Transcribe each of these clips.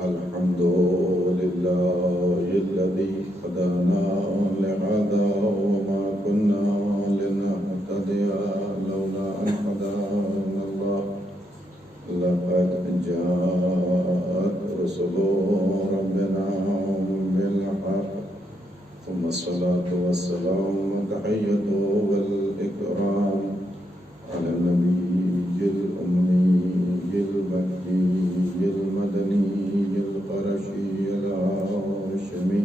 الحمد لله الذي هدانا لهذا وما كنا لنهتدي لولا أن هدانا الله لقد جاءت رسل ربنا بالحق ثم الصلاة والسلام تحية والإكرام على النبي الأمي المكي المدني القرشي الهاشمي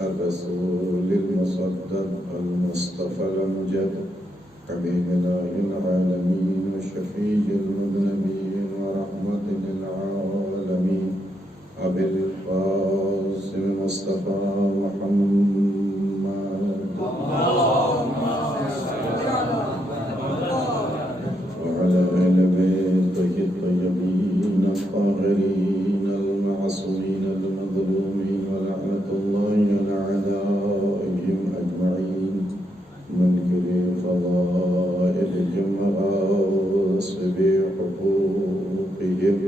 الرسول المصدق المصطفى الأمجد حبيب الله العالمين وشفيع المذنبين ورحمة للعالمين أبي القاسم مصطفى محمد وعلى آل بيته الطيبين الطاهرين المعصومين المظلومين ولعنة الله على أعدائهم أجمعين منكر فضائلهم وغاصب حقوقهم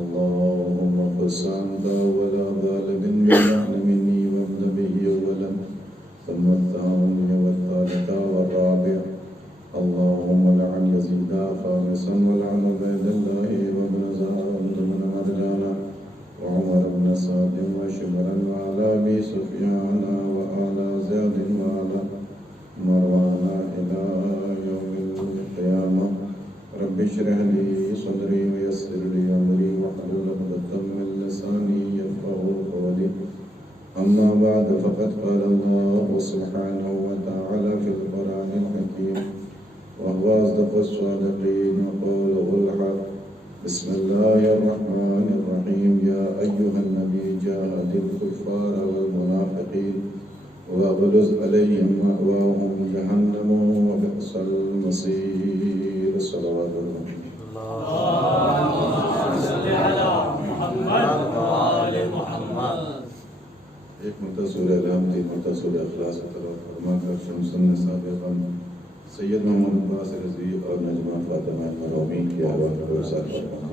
اللهم قص أنت ولا ظالم باللعن مني وابن به أولا ثم الثاني والثالث والرابع اللهم لعن يزيد خامسا ولعن عبيد الله وابن زيد بن مرجان وعمر بن سعد وشمرا وعلى أبي سفيان وعلى زيد وعلى مروان إلى يوم القيامة رب اشرح لي صدري ويسر لي أمري واحلل عقدة من لساني يفقهوا قولي أما بعد فقد قال الله سبحانه وتعالى في القرآن الحكيم وهو أصدق الصادقين وقوله الحق بسم الله الرحمن الرحيم يا أيها النبي جاهد الكفار والمنافقين واغلظ عليهم مأواهم جهنم وبئس المصير صلوات الله اللهم صل على محمد وآل محمد. ایک متصور الحمد متصور اخلاص تلاوت فرما کر شمسن سابقا سید محمد عباس رضوی اور نجمہ فاطمہ المرحومین کی آواز کو ارسال فرما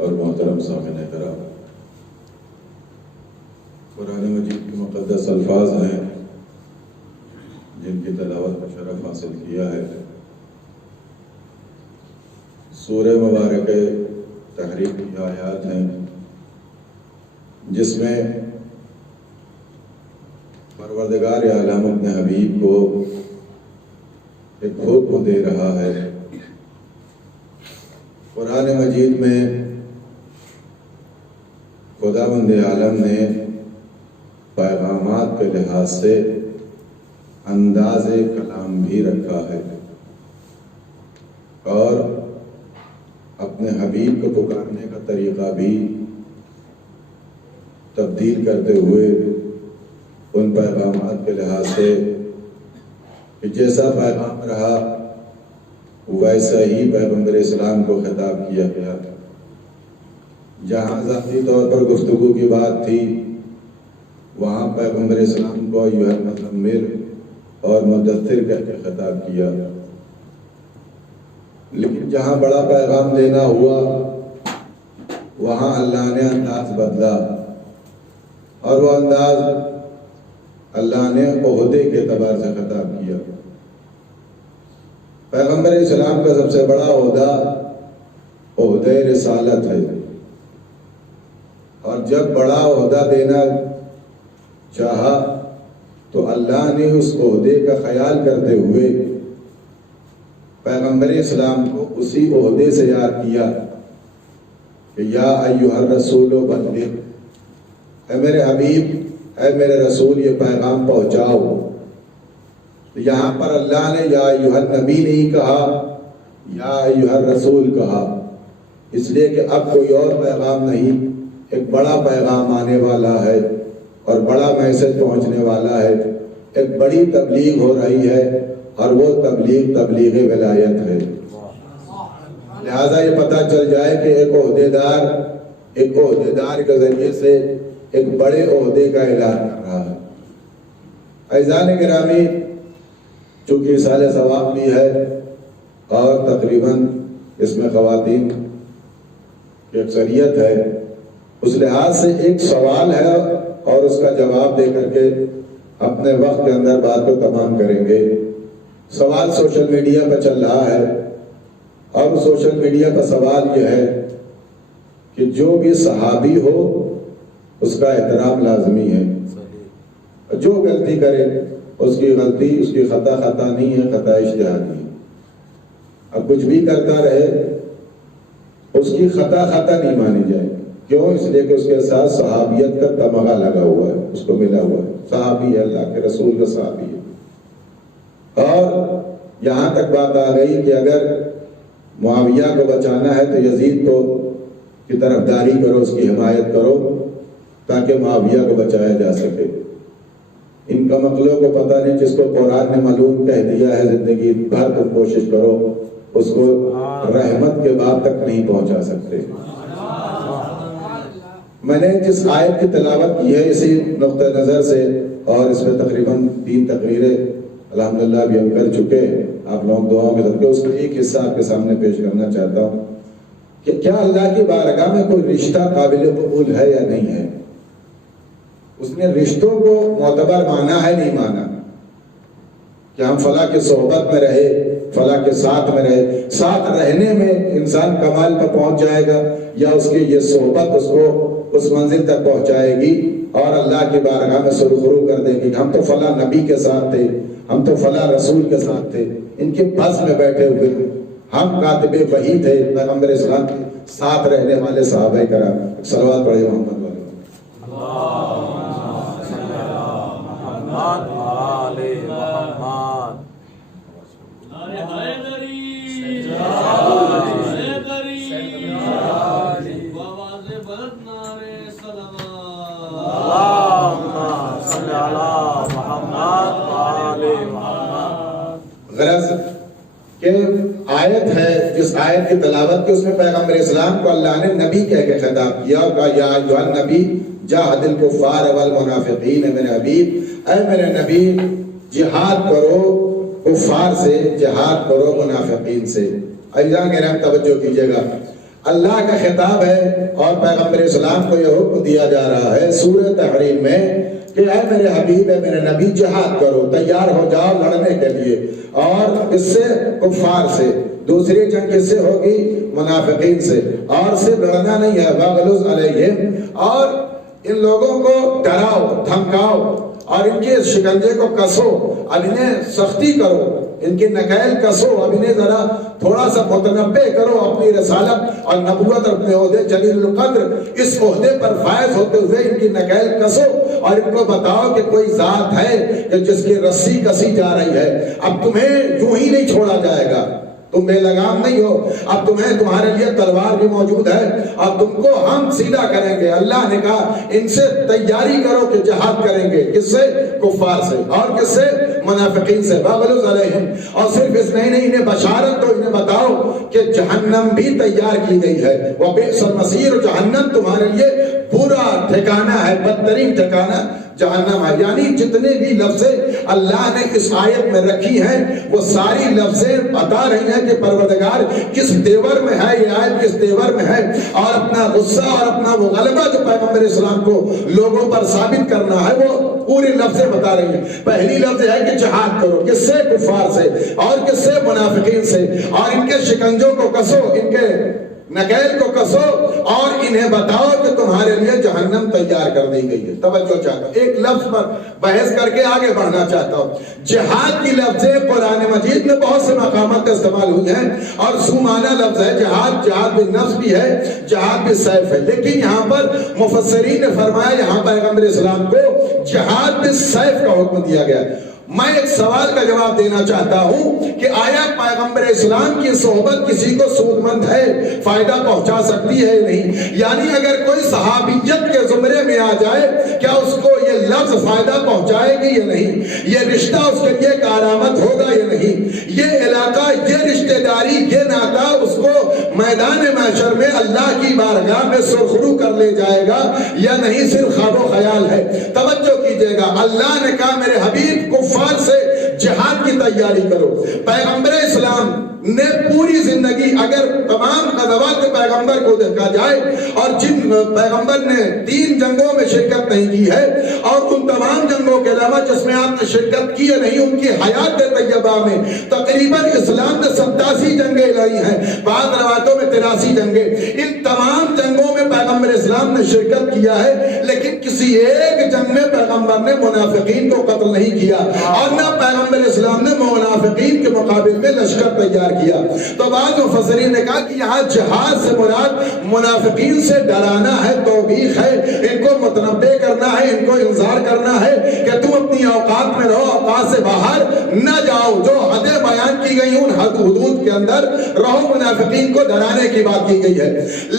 اور محترم سامعین کرام، قرآن مجید کے مقدس الفاظ ہیں جن کی تلاوت کا شرف حاصل کیا ہے۔ سورہ مبارکہ تحریم کی آیات ہیں جس میں پروردگار عالم اپنے حبیب کو ایک حکم دے رہا ہے۔ قرآن مجید میں خداوند عالم نے پیغامات کے لحاظ سے انداز کلام بھی رکھا ہے اور اپنے حبیب کو پکارنے کا طریقہ بھی تبدیل کرتے ہوئے ان پیغامات کے لحاظ سے کہ جیسا پیغام رہا ویسا ہی پیغمبر اسلام کو خطاب کیا گیا۔ جہاں ذاتی طور پر گفتگو کی بات تھی وہاں پیغمبر اسلام کو ایھا المزمل اور مدثر کہہ کے خطاب کیا، لیکن جہاں بڑا پیغام دینا ہوا وہاں اللہ نے انداز بدلا اور وہ انداز اللہ نے عہدے کے اعتبار سے خطاب کیا۔ پیغمبر اسلام کا سب سے بڑا عہدہ عہدہ رسالت ہے، اور جب بڑا عہدہ دینا چاہا تو اللہ نے اس عہدے کا خیال کرتے ہوئے پیغمبر اسلام کو اسی عہدے سے یاد کیا کہ یا ایھا الرسول بلغ، اے میرے حبیب، اے میرے رسول یہ پیغام پہنچاؤ۔ یہاں پر اللہ نے یا ایھا النبی نہیں کہا، یا ایھا الرسول کہا، اس لیے کہ اب کوئی اور پیغام نہیں، ایک بڑا پیغام آنے والا ہے اور بڑا میسج پہنچنے والا ہے، ایک بڑی تبلیغ ہو رہی ہے اور وہ تبلیغ ولایت ہے۔ لہذا یہ پتہ چل جائے کہ ایک عہدیدار کے ذریعے سے ایک بڑے عہدے کا اعلان کر رہا ہے۔ عزیزان گرامی، چونکہ سال ثواب بھی ہے اور تقریباً اس میں خواتین کی اکثریت ہے، اس لحاظ سے ایک سوال ہے اور اس کا جواب دے کر کے اپنے وقت کے اندر بات کو تمام کریں گے۔ سوال سوشل میڈیا پہ چل رہا ہے اور سوشل میڈیا پر سوال یہ ہے کہ جو بھی صحابی ہو اس کا احترام لازمی ہے، جو غلطی کرے اس کی غلطی، اس کی خطا نہیں ہے، خطا اجتہادی ہے۔ اب کچھ بھی کرتا رہے اس کی خطا نہیں مانی جائے، کیوں؟ اس لیے کہ اس کے ساتھ صحابیت کا تمغہ لگا ہوا ہے، اس کو ملا ہوا ہے، صحابی ہے، اللہ کے رسول کا صحابی ہے۔ اور یہاں تک بات آ گئی کہ اگر معاویہ کو بچانا ہے تو یزید کو کی طرفداری کرو، اس کی حمایت کرو تاکہ معاویہ کو بچایا جا سکے۔ ان کا مقلوں کو پتہ نہیں، جس کو قرآن نے ملعون کہہ دیا ہے زندگی بھر تم کوشش کرو اس کو رحمت کے باب تک نہیں پہنچا سکتے۔ میں نے جس آیت کی تلاوت کی ہے اسی نقطہ نظر سے، اور اس میں تقریباً 3 تقریریں الحمدللہ بھی ہم کر چکے، آپ لوگ دعاؤں میں رکھیں، اس کا ایک حصہ آپ کے سامنے پیش کرنا چاہتا ہوں کہ کیا اللہ کی بارگاہ میں کوئی رشتہ قابل قبول ہے یا نہیں ہے؟ اس نے رشتوں کو معتبر مانا ہے نہیں مانا کہ ہم فلاں کی صحبت میں رہے، فلاں کے ساتھ میں رہے، ساتھ رہنے میں انسان کمال پر پہنچ جائے گا یا اس کی یہ صحبت اس کو اس منزل تک پہنچائے گی اور اللہ کی بارگاہ میں سرخرو کر دے گی۔ ہم تو فلاں نبی کے ساتھ تھے، ہم تو فلاں رسول کے ساتھ تھے، ان کے بس میں بیٹھے ہوئے تھے، ہم کاتب وحی تھے، پیغمبر اسلام کے ساتھ رہنے والے صحابہ کرام۔ صلوات پڑھے محمد والے۔ غرض کہ آیت ہے، جس آیت کی تلاوت کی اس میں پیغمبر اسلام کو اللہ نے نبی کہہ کے خطاب کیا اور کہا یا ایھا النبی جاہد الکفار والمنافقین میرے حبیب، اے میرے نبی جہاد کرو کفار سے، جہاد کرو منافقین سے۔ عزیزان کرام توجہ کیجئے گا، اللہ کا خطاب ہے اور پیغمبر اسلام کو یہ حکم دیا جا رہا ہے سورہ تحریم میں کہ اے میرے حبیب، اے میرے نبی جہاد کرو، تیار ہو جاؤ لڑنے کے لیے، اور اس سے کفار سے، دوسری جنگ کس سے ہوگی؟ منافقین سے، اور سے لڑنا نہیں ہے، وَغْلُظْ عَلَيْهِمْ، اور ان لوگوں کو ڈراؤ دھمکاؤ اور ان کے شکنجے کو کسو، اب انہیں سختی کرو، ان کی نکیل کسو، اب انہیں ذرا تھوڑا سا متنبع کرو اپنی رسالت اور نبوت اور اپنے عہدے جلیل القدر اس عہدے پر فائز ہوتے ہوئے ان کی نکیل کسو اور ان کو بتاؤ کہ کوئی ذات ہے کہ جس کی رسی کسی جا رہی ہے، اب تمہیں یوں ہی نہیں چھوڑا جائے گا، تم بے لگام نہیں ہو، اب تمہارے لیے تلوار بھی موجود ہے اور تم کو ہم سیدھا کریں گے۔ اللہ نے کہا ان سے تیاری کرو کہ جہاد کریں گے، کس سے؟ کفار سے، اور کس سے؟ منافقین سے۔ وَغْلُظْ عَلَيْهِمْ، اور صرف اس نہیں انہیں بشارت دو، انہیں بتاؤ کہ جہنم بھی تیار کی گئی ہے، وَبِئْسَ الْمَصِيرُ، جہنم تمہارے لیے برا ٹھکانہ ہے، بدترین ٹھکانہ جہنم ہے۔ یعنی جتنے بھی لفظیں اللہ نے اس آیت میں رکھی ہیں وہ ساری لفظیں بتا رہی ہیں کہ پروردگار کس تیور میں ہے، یہ آیت کس تیور میں ہے، اور اپنا غصہ اور اپنا وہ غلبہ جو پیغمبر اسلام کو لوگوں پر ثابت کرنا ہے وہ پوری لفظیں بتا رہی ہیں۔ پہلی لفظ ہے کہ جہاد کرو، کس سے؟ کفار سے، اور کس سے؟ منافقین سے، اور ان کے شکنجوں کو کسو، ان کے نکیل کو کسو، اور انہیں بتاؤ کہ تمہارے لیے جہنم تیار کر دی گئی ہے۔ توجہ چاہتا ہوں، ایک لفظ پر بحث کر کے آگے بڑھنا چاہتا ہوں۔ جہاد کی لفظیں قرآن مجید میں بہت سے مقامات کا استعمال ہوئی ہیں اور سومانہ لفظ ہے جہاد، جہاد بالنفس بھی ہے، جہاد بالسیف ہے، لیکن یہاں پر مفسرین نے فرمایا یہاں پیغمبر اسلام کو جہاد بالسیف کا حکم دیا گیا۔ میں ایک سوال کا جواب دینا چاہتا ہوں کہ آیا پیغمبر اسلام کی صحبت کسی کو سود مند ہے، فائدہ پہنچا سکتی ہے نہیں؟ یعنی اگر کوئی صحابی میں آ جائے کیا اس کو یہ لفظ فائدہ پہنچائے گی یا نہیں، یہ رشتہ اس کے لیے کارآمد ہوگا یا نہیں، یہ علاقہ، یہ رشتہ داری، یہ ناتا اس کو میدان محشر میں اللہ کی بارگاہ میں سرخرو کر لے جائے گا یا نہیں، صرف خواب و خیال ہے۔ توجہ کیجئے گا، اللہ نے کہا میرے حبیب کفار سے جہاد کی تیاری کرو۔ پیغمبر اسلام نے پوری زندگی، اگر تمام غزوات پیغمبر کو دیکھا جائے اور جن پیغمبر نے 3 جنگوں میں شرکت نہیں کی ہے اور ان تمام جنگوں کے علاوہ جس میں آپ نے شرکت کی ہے نہیں، ان کی حیات طیبہ میں تقریباً اسلام نے 87 جنگیں لائی ہیں، بعض روایتوں میں 83 جنگیں۔ ان تمام جنگوں میں پیغمبر اسلام نے شرکت کیا ہے، لیکن کسی ایک جنگ میں پیغمبر نے منافقین کو قتل نہیں کیا، اور نہ پیغمبر اسلام نے منافقین کے مقابل میں لشکر تیار کیا۔ تو بعض مفسرین نے کہا کہ یہاں جہاد سے مراد منافقین سے ڈرانا ہے، توبیخ ہے، ان کو متنبہ کرنا ہے، ان کو انذار کرنا ہے کہ تم اپنی اوقات میں رہو، اوقات سے باہر نہ جاؤ، جو حدیں بیان کی گئی ان حد حدود کے اندر رہو، منافقین کو ڈرانے کی بات کی گئی ہے۔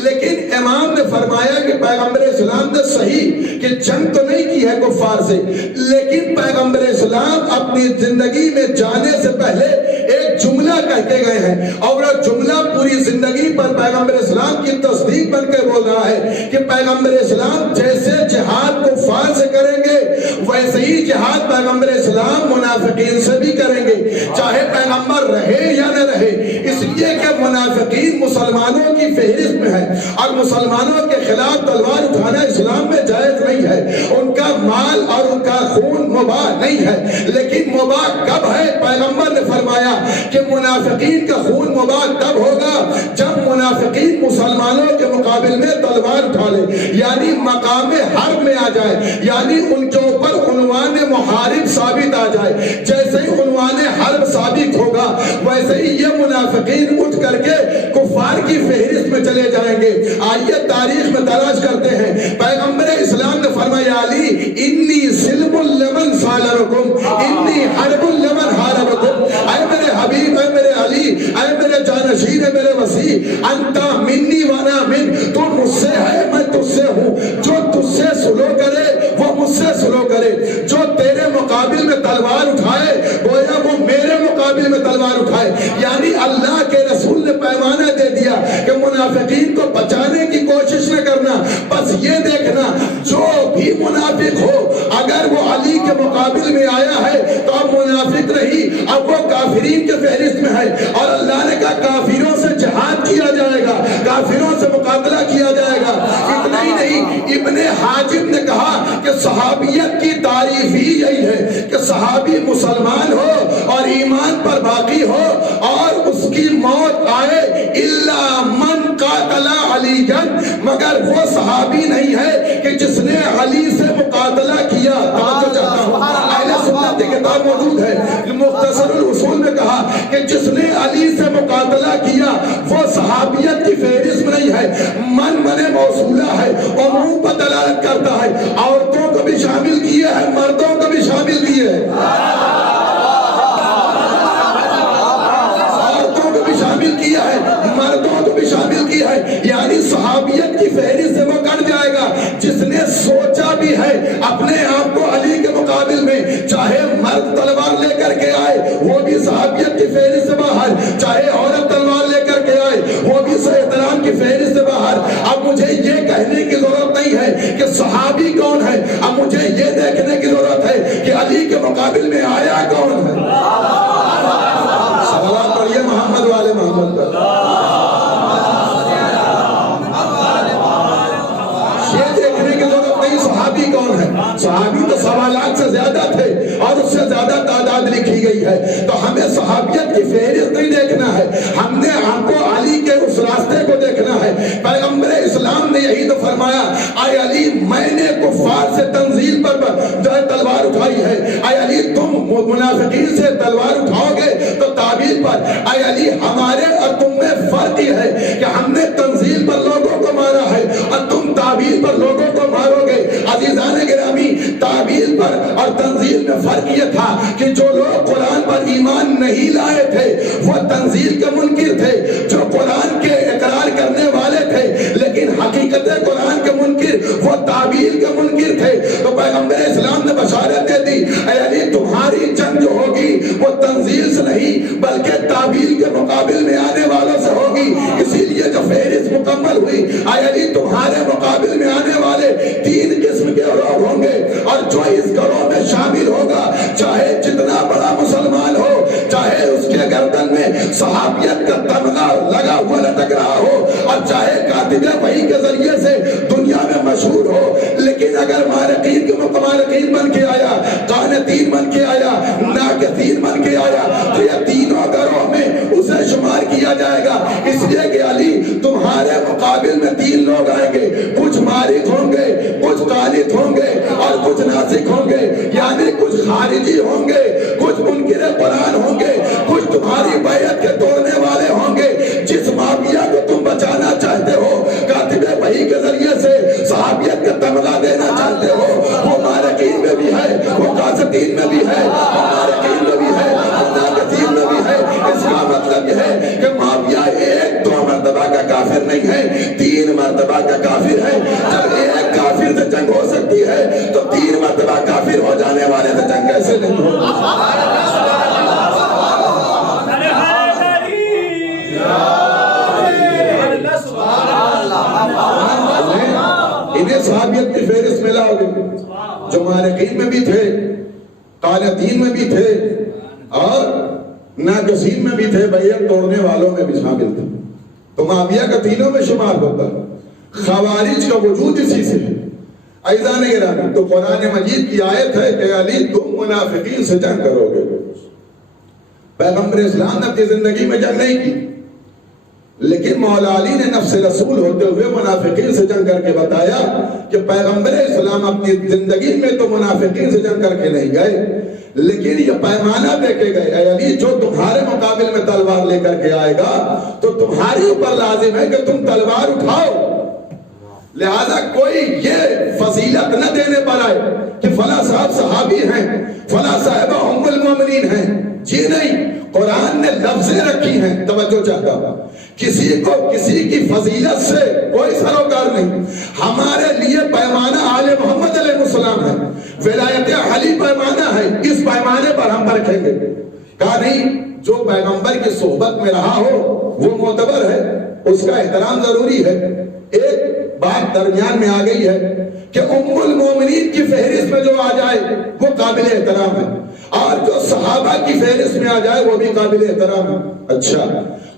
لیکن امام نے فرمایا کہ پیغمبر اسلام نے صحیح کہ جنگ تو نہیں کی ہے کفار سے، لیکن پیغمبر اسلام اپنی زندگی میں جانے سے پہلے ایک جملہ کہہ کے گئے ہیں، اور وہ جملہ پوری زندگی پر پیغمبر اسلام کی تصدیق بن کے بول رہا ہے کہ پیغمبر اسلام جیسے جہاد کفار سے کریں گے ویسے ہی جہاد پیغمبر اسلام منافقین سے بھی کریں گے، چاہے پیغمبر رہے یا نہ رہے، اس لیے کہ منافقین مسلمانوں کی فہرست میں ہے اور مسلمانوں کے خلاف تلوار اٹھانا اسلام میں جائز نہیں ہے، ان کا مال اور ان کا خون مباح نہیں ہے۔ لیکن مباح کب ہے؟ پیغمبر نے فرمایا کہ منافقین کا خون مباح تب ہوگا جب منافقین مسلمانوں کے مقابل میں تلوار اٹھا لے، یعنی مقام حرب میں آ جائے، یعنی ان کے اوپر عنوان محارب ثابت آ جائے۔ جیسے ہی عنوان حرب ثابت ہوگا ویسے ہی یہ منافقین اٹھ کر کے کفار کی فہرست میں چلے جائیں گے۔ آئیے تاریخ میں تلاش کرتے ہیں، پیغمبر اسلام نے فرمایا علی انی سلم لمن سالرکم انی حرب لمن حاربکم، اے میرے حبیب، اے میرے علی، اے میرے جانشین، اے میرے وسیع، انتا منی وانا من، تو مجھ سے ہے میں تجھ سے ہوں، جو تجھ سے سلو کرے وہ مجھ سے سلو کرے، جو تیرے مقابل میں تلوار اٹھائے گویا وہ میرے مقابل میں تلوار اٹھائے۔ یعنی اللہ کے رسول نے پیمانہ دے دیا کہ منافقین کو بچانے کی کوشش نہ کرنا، بس یہ دیکھنا جو بھی منافق ہو اگر وہ علی کے مقابل میں آیا ہے تو اب منافق نہیں، اب وہ کافرین کے فہرست میں ہے، اور اللہ نے کہا کافروں سے جہاد کیا جائے گا، کافروں سے مقابلہ کیا جائے گا۔ اتنا ہی نہیں، ابن حاجب نے کہا کہ صحابیت کی تعریف ہی یہی ہے کہ صحابی مسلمان ہو اور ایمان پر باقی ہو اور اس کی موت آئے الا من قاتل علی جن، مگر وہ صحابی نہیں ہے کہ جس نے علی سے مقاتلہ کیا۔ توجہ چاہتا ہوں، اہل سنت کی کتاب موجود ہے، مختصر الاصول میں کہا کہ جس نے علی سے مقاتلہ کیا وہ صحابیت کی فہرست میں نہیں ہے، من موصولہ ہے، عموم پر دلالت کرتا ہے، عورتوں کو بھی شامل کیے ہے، مردوں کو بھی شامل کیے ہے، عورتوں کو بھی شامل کیا ہے، مردوں کو بھی شامل کیا ہے، یعنی صحابیت کی فہرست سے وہ کٹ جائے گا جس نے سوچا بھی ہے اپنے آپ کو علی کے مقابل میں، چاہے مرد تلوار لے کر کے آئے وہ بھی صحابیت کی فہرست سے باہر، چاہے عورت تلوار لے کر کے آئے وہ بھی احترام کی فہرست سے باہر۔ اب مجھے یہ کہنے کی ضرورت نہیں ہے کہ صحابی کون ہے، اب مجھے یہ دیکھنے کی ضرورت ہے کہ علی کے مقابل میں آیا کون ہے۔ صلوات پڑھیے محمد والے محمد پر۔ یہ دیکھنے کی ضرورت نہیں صحابی کون ہے، صحابی تو 1.25 لاکھ سے زیادہ تھے اور اس سے زیادہ تعداد لکھی گئی ہے، تو ہمیں صحابیت کی فہرست نہیں دیکھنا ہے، ہم کو علی کے اس راستے کو دیکھنا ہے۔ پیغمبر اسلام نے یہی تو فرمایا، اے علی میں نے کفار سے تنزیل پر جو ہے تلوار اٹھائی ہے، اے علی تم منافقین سے تلوار اٹھاؤ گے تو تعبیر پر، اے علی ہمارے اور تم میں فرق یہ ہے کہ ہم نے تنزیل پر لوگوں کو مارا ہے اور تم تعبیر پر لوگوں کو مارو گے۔ عزیزان گرامی، تعبیر پر اور تنزیل میں فرق یہ تھا کہ جو لوگ قرآن پر ایمان نہیں لائے تھے وہ تنزیل کے منکر تھے، جو قرآن کے اقرار کرنے والے تھے لیکن حقیقت قرآن کے منکر وہ تعبیر تعویل کے منکر تھے، تو پیغمبر اسلام نے بشارت دے دی اے علی تمہاری جنگ جو ہوگی وہ تنزیل سے نہیں بلکہ تعویل کے مقابل میں آنے والوں سے ہوگی، اسی لیے جو فہرست مکمل ہوئی اے علی تمہارے مقابل میں آنے والے 3 قسم کے گروہ ہوں گے، اور جو اس گروہ میں شامل ہوگا چاہے جتنا بڑا مسلمان ہو، چاہے اس کے گردن میں صحابیت کا تمغہ لگا ہوا لٹک رہا ہو، اور چاہے کاتب وحی کے ذریعے سے دنیا میں مشہور ہو، لیکن اگر مارقین بن کے آیا، قانتین بن کے آیا، ناقصین بن کے آیا، تو یہ تینوں گروہ میں اسے شمار کیا جائے گا۔ اس لیے کہ علی تمہارے مقابل میں 3 لوگ آئیں گے، کچھ مارق ہوں گے، کچھ قانت ہوں گے، اور کچھ ناسک ہوں گے، یعنی کچھ خارجی ہوں گے، کچھ منکر قرآن ہوں گے، کچھ تمہاری بیعت کے توڑنے والے ہوں گے۔ جس مافیا کو تم بچانا چاہتے ہو، کاتب وحی کے ذریعے سے صحابیت کا تمغہ دینا چاہتے ہو، وہ مارقین میں بھی ہے، وہ قاسطین میں بھی ہے، وہ مارقین میں بھی ہے، ناقصین میں بھی ہے۔ اس کا مطلب یہ ہے کہ مافیا 1-2 مرتبہ کا کافر نہیں ہے، 3 مرتبہ کا کافر ہے۔ جب ایک کافر سے جنگ ہو سکتی ہے تو 3 مرتبہ کافر ہو جانے والے سے جنگ کیسے نہیں ہوگی؟ انہیں صحابیت کی فہرست میں لاؤ گے جو مارقین میں بھی تھے، قانتین میں بھی تھے، اور ناقصین میں بھی تھے، بیعت توڑنے والوں میں بھی شامل تھے، تو معاویہ کا تینوں میں شمار ہوتا ہے۔ خوارج کا وجود اسی سے ہے۔ عزیزان گرامی، تو قرآن مجید کی آیت ہے کہ علی تم منافقین سے جنگ کرو گے۔ پیغمبر اسلام نے اپنی زندگی میں جنگ نہیں کی، لیکن مولا علی نے نفس رسول ہوتے ہوئے منافقین سے جنگ کر کے بتایا کہ پیغمبر اسلام اپنی زندگی میں تو منافقین سے جنگ کر کے نہیں گئے، لیکن یہ پیمانہ دے کے گئے اے علی جو تمہارے مقابل میں تلوار لے کر کے آئے گا تو تمہاری اوپر لازم ہے کہ تم تلوار اٹھاؤ۔ لہذا کوئی یہ فضیلت نہ دینے پر آئے کہ فلاں صاحب صحابی ہیں، فلاں صاحبہ ام المومنین ہیں، جی نہیں، قرآن نے لفظیں رکھی ہیں۔ توجہ چاہتا ہوں، کسی کو کسی کی فضیلت سے کوئی سروکار نہیں۔ ہمارے لیے پیمانہ آل محمد علیہ السلام ہے، ولایت علی پیمانہ ہے، اس پیمانے پر ہم رکھیں گے۔ کہا نہیں، جو پیغمبر کی صحبت میں رہا ہو وہ معتبر ہے، اس کا احترام ضروری ہے۔ ایک بات درمیان میں آ گئی ہے کہ ام المومنین کی فہرست میں جو آ جائے وہ قابل احترام ہے، اور جو صحابہ کی فہرست میں آ جائے وہ بھی قابل احترام ہے۔ اچھا،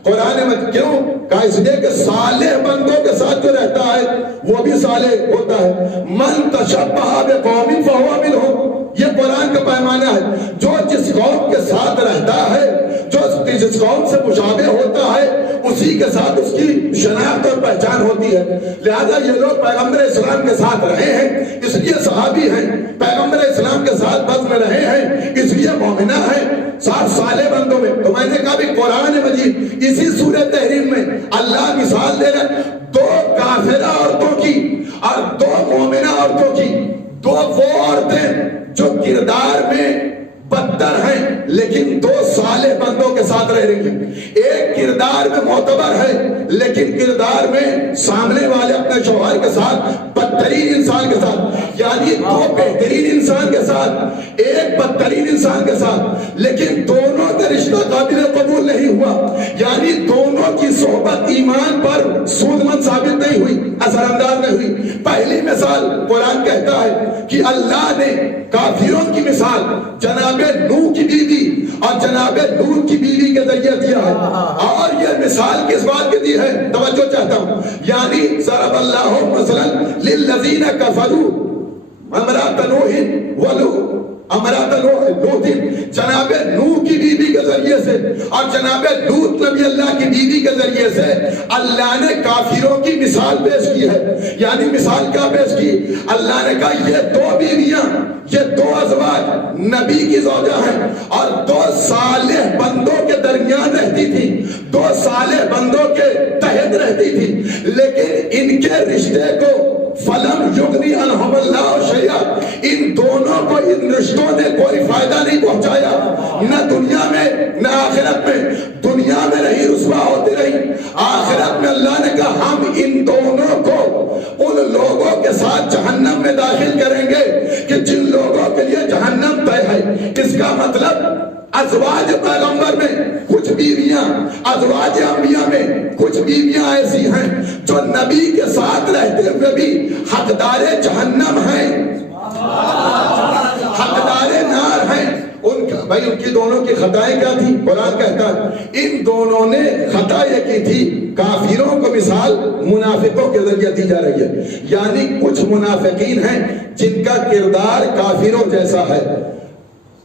قرآن میں کیوں کہا؟ اس لیے کہ صالح بندوں کے ساتھ جو رہتا ہے وہ بھی صالح ہوتا ہے۔ من تشبہ بقوم فہو منہم، یہ قرآن کا پیمانہ ہے۔ جو جس قوم کے ساتھ رہتا ہے، جو جس قوم سے مشابہ ہوتا ہے، اسی کے ساتھ اس کی شناخت اور پہچان ہوتی ہے۔ لہذا یہ لوگ پیغمبر اسلام کے ساتھ رہے ہیں اس لیے صحابی ہیں، پیغمبر اسلام کے ساتھ بس میں رہے ہیں اس لیے مومنہ ہیں، ساتھ صالح بندوں میں۔ تو میں نے کہا بھی قرآن مجید اسی سورہ تحریم میں اللہ مثال دے رہے 2 کافرہ عورتوں کی اور 2 مومنہ عورتوں کی۔ 2 وہ عورتیں جو کردار میں بدتر ہیں لیکن 2 صالح بندوں کے ساتھ رہ رہی ہیں۔ ایک کردار میں معتبر ہے لیکن کردار میں سامنے والے اپنے شوہر کے ساتھ بدترین انسان کے ساتھ، یعنی 2 بہترین انسان کے ساتھ ایک بدترین انسان کے ساتھ، لیکن دونوں کا رشتہ قابل قبول نہیں ہوا، یعنی دونوں کی صحبت ایمان پر سودمند ثابت نہیں ہوئی، اثر انداز نہیں ہوئی۔ پہلی مثال قرآن کہتا ہے کہ اللہ نے کافروں کی مثال جناب نوح کی بیوی اور جناب لوط کی بیوی کے ذریعے دیا ہے، اور یہ مثال کس بات کی دی ہے؟ توجہ چاہتا ہوں، یعنی ضرب اللہ مثلا للذین کفروا امرأۃ نوح امرأۃ لوط، جناب نوح کی بیوی کے ذریعے سے اور جناب لوط نبی اللہ کی بیوی کے ذریعے سے اللہ نے کافروں کی مثال پیش کی ہے۔ یعنی مثال کیا پیش کی؟ اللہ نے کہا یہ 2 بیویاں، یہ 2 ازواج نبی کی زوجہ ہیں اور 2 صالح بندوں کے درمیان رہتی تھی، 2 صالح بندوں کے تحت رہتی تھی، لیکن ان کے رشتے کو فلم یغنی عنہم اللہ شیئا، ان دونوں کو ان رشتوں نے کوئی فائدہ نہیں پہنچایا، نہ دنیا میں نہ آخرت میں۔ دنیا میں رہی رسوا ہوتی رہی، آخرت میں اللہ نے کہا ہم ان دونوں کو ان لوگوں کے ساتھ جہنم میں داخل کریں گے کہ جن لوگوں کے لیے جہنم طے ہے، اس کا مطلب ازواج پیغمبر میں کچھ بیویاں، ازواج انبیاء میں کچھ بیویاں ایسی ہیں جو نبی کے ساتھ رہتے ہوئے بھی حقدار جہنم ہیں، حقدار نار ہیں۔ بھائی ان کی دونوں کی خطائیں کیا تھی؟ قرآن کہتا ہے ان دونوں نے خطا یہ کی تھی، کافروں کو مثال منافقوں کے ذریعے دی جا رہی ہے، یعنی کچھ منافقین ہیں جن کا کردار کافروں جیسا ہے۔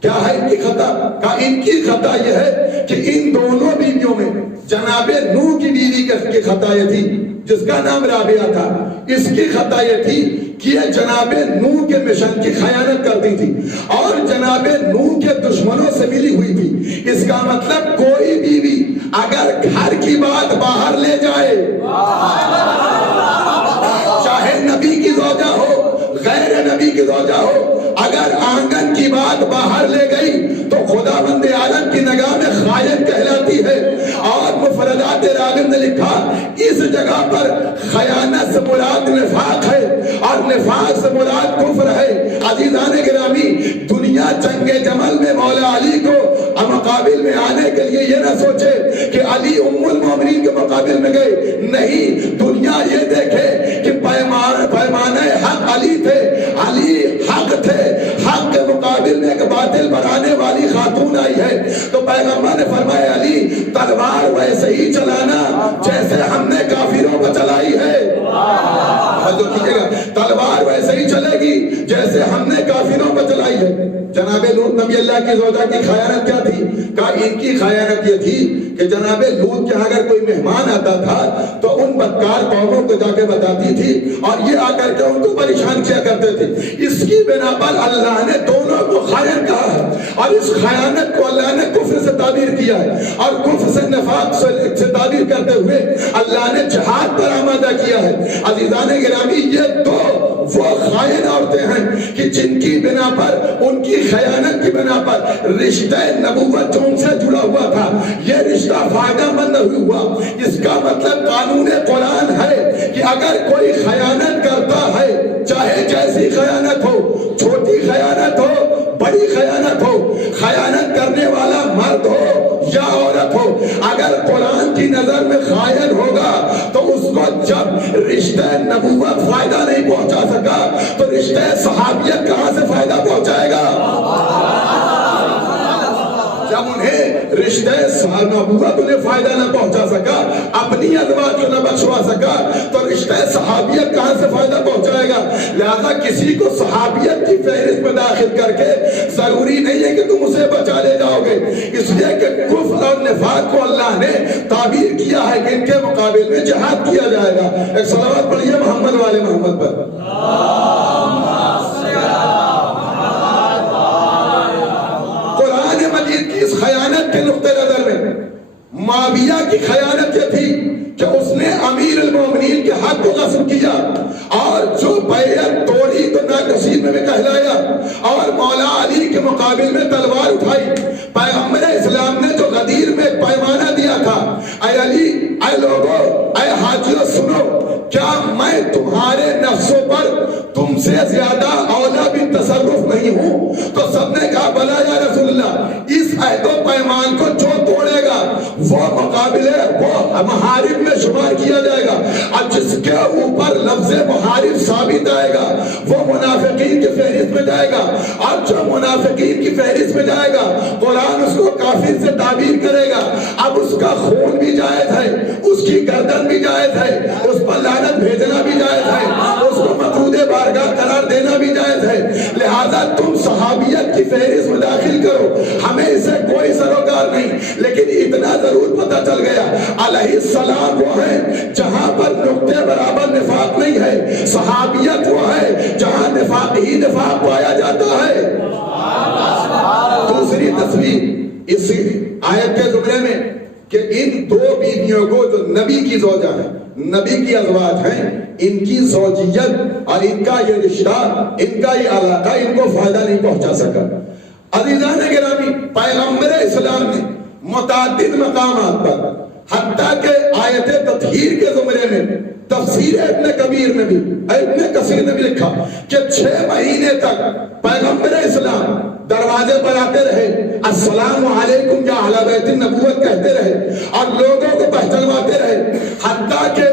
کیا ہے ان کی خطا؟ ان کی خطا یہ ہے کہ ان دونوں بیویوں میں جناب نوح کی بیوی کی خطا یہ تھی جس کا نام رابعہ تھا، اس کی خطا یہ تھی کہ یہ جناب نوح کے مشن کی خیانت کرتی تھی اور جناب نوح کے دشمنوں سے ملی ہوئی تھی۔ اس کا مطلب کوئی بیوی اگر گھر کی بات باہر لے جائے، چاہے نبی کی زوجہ ہو غیر نبی کی زوجہ ہو، اگر آنگن کی بات باہر لے گئی تو خداوند عالم کی نگاہ میں خائن کہلاتی ہے۔ اور مفردات راغب نے لکھا اس جگہ پر خیانت سے مراد نفاق ہے اور نفاق سے مراد کفر ہے۔ عزیزان گرامی، دنیا جنگ جمل میں مولا علی کو مقابل میں آنے کے لیے یہ نہ سوچے کہ علی ام المومنین کے مقابل میں گئے، نہیں، دنیا یہ دیکھے کہ پیمانہ حق علی تھے، علی حق تھے، حق کے مقابل میں ایک باطل بنانے والی خاتون آئی ہے تو پیغمبر نے فرمایا علی تلوار ویسے ہی چلانا جیسے ہم نے کافروں کو چلائی ہے، تلوار ویسے ہی چلے گی جیسے ہم نے کافروں کو چلائی ہے۔ جناب لوط نبی اللہ کی زوجہ کی خیانت کیا تھی؟ کہا ان کی خیانت یہ تھی کہ جناب لوط کے اگر کوئی مہمان آتا تھا تو ان بدکار قوموں کو جا کے بتاتی تھی اور یہ آ کر کے ان کو پریشان کیا کرتے تھے۔ اس کی بنا پر اللہ نے دونوں کو خائن کہا ہے اور اس خیانت کو اللہ نے کفر سے تعبیر کیا ہے اور کفر سے نفاق سے تعبیر کرتے ہوئے اللہ نے جہاد پر آمادہ کیا ہے۔ عزیزان گرامی، یہ دو وہ خائن عورتیں ہیں کہ جن کی بنا پر، ان کی خیانت کی بنا پر رشتہ نبوت جو ان سے جڑا ہوا تھا یہ رشتہ فائدہ مند نہیں ہوا۔ اس کا مطلب قانون قرآن ہے کہ اگر کوئی خیانت کرتا ہے، چاہے جیسی خیانت ہو، چھوٹی خیانت ہو، بڑی خیانت ہو، خیانت کرنے والا مرد ہو یا عورت ہو، اگر قرآن کی نظر میں خائن ہوگا تو اس کو جب رشتہ نبوت فائدہ نہیں پہنچا سکا تو رشتہ صحابیت کہاں سے فائدہ پہنچائے گا؟ جب انہیں رشتہ نبوت انہیں فائدہ نہ پہنچا سکا، اپنی ازواج کو نہ بخشوا سکا تو رشتہ صحابیت کہاں سے فائدہ پہنچائے گا؟ لہذا کسی کو صحابیت کی فہرست میں داخل کر کے ضروری نہیں ہے کہ تم اسے بچا لے جاؤ گے، اس لیے کہ کفر اور نفاق کو اللہ نے تعبیر کیا ہے کہ ان کے مقابل میں جہاد کیا جائے گا۔ ایک صلوات پڑھیے محمد والے محمد پر۔ اس خیانت کے نقطہ نظر میں معاویہ کی خیانت یہ تھی کہ اس نے امیر المومنین کے حق کو غصب کیا اور جو بیعت توڑی تو ناکسیر میں کہلایا اور مولا علی کے مقابل میں تلوار اٹھائی۔ پیغمبر اسلام نے جو غدیر میں پیمانہ دیا تھا، اے علی، اے لوگو، اے حاجیوں سنو، کیا میں تمہارے نفسوں پر تم سے زیادہ اولا بھی تصرف نہیں ہوں؟ تو سب نے کہا بلا یا رسول اللہ، اس عہد و پیمان کو جو توڑے گا وہ مقابلے وہ محارب میں شمار کیا جائے گا اور جس کے اوپر لفظ محارب ثابت آئے گا وہ منافقین کی فہرست میں جائے گا اور جو منافقین کی فہرست میں جائے گا قرآن اس کو کافر سے تعبیر کرے گا۔ اب اس کا خون بھی جائز ہے، اس کی گردن بھی جائز ہے، اس پر لعنت بھیجنا بھی جائز ہے، اس کو مقعود بارگاہ قرار دینا بھی جائز ہے۔ لہذا تم صحابیت کی فہرست میں داخل کرو، ہمیں اسے کوئی سروکار نہیں، لیکن اتنا ضرور پتہ چل گیا علیہ السلام وہ ہے جہاں پر نقطے برابر نفاق نہیں ہے، صحابیت وہ ہے جہاں نفاق ہی نفاق پایا جاتا ہے۔ دوسری تصویر اس آیت کے زمرے میں کہ ان دو بیویوں کو جو نبی کی زوجہ ہیں، نبی کی ازواج ہیں، ان کی زوجیت اور ان کا یہ رشتہ، ان کا یہ علاقہ ان کو فائدہ نہیں پہنچا سکا۔ عزیزان گرامی، پیغمبر اسلام نے متعدد مقامات پر حتیٰ کہ آیت تطہیر کے زمرے میں تفسیر ابن کبیر میں بھی ابن کثیر نے بھی لکھا کہ 6 مہینے تک پیغمبر اسلام دروازے پر آتے رہے، السلام علیکم یا اہل بیت النبوت کہتے رہے اور لوگوں کو پہچنواتے رہے، حتیٰ کہ